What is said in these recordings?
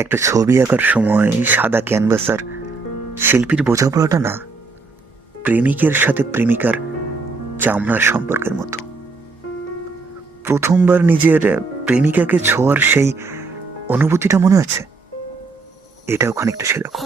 একটা ছবি আঁকার সময় সাদা ক্যানভাস আর শিল্পীর বোঝাপড়াটা না প্রেমিকের সাথে প্রেমিকার চামড়ার সম্পর্কের মতো। প্রথমবার নিজের প্রেমিকাকে ছোঁয়ার সেই অনুভূতিটা মনে আছে? এটাও খানিকটা সেরকম।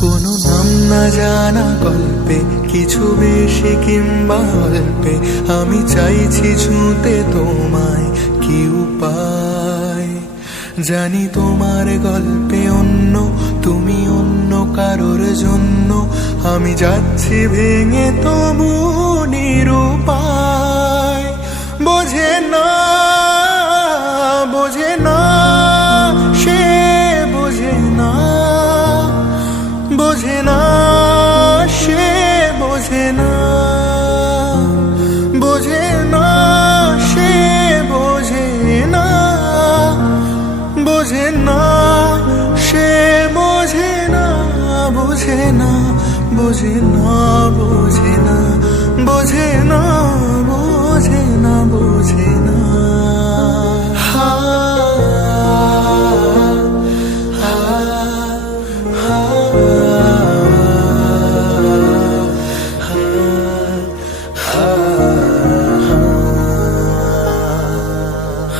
কোনো নাম না জানা গল্পে, কিছু বেশি কিংবা অল্পে, আমি চাইছি ছুঁতে তোমায়, কি উপায়? জানি তোমার গল্পে অন্য, তুমি অন্য কারোর জন্য, আমি যাচ্ছি ভেঙে তবু নিরুপায়। বোঝে না, বোঝে না, সে বোঝে না, বোঝে না, সে বোঝে না, বোঝে না, সে বোঝে না, বোঝে না, সে বোঝে না, বোঝে না, বোঝে না, বোঝে না, বোঝে না, বোঝে না, বোঝে না।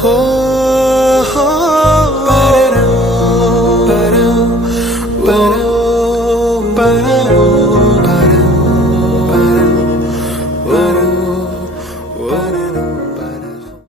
Oh